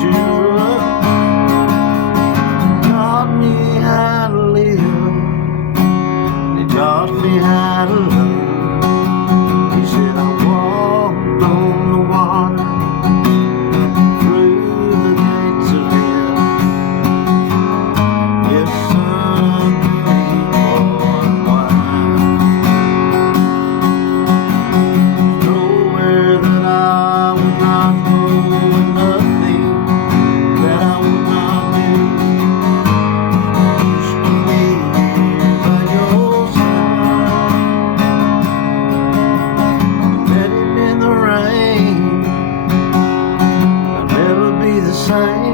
to run. Taught me how to live. He taught me how to love. He said I walked on the water through the gates of hell. Yes, son, I paid for a while. There's nowhere that I would not go, and nothing that I would not do, just to be here by your side. Met him in the rain, I'll never be the same.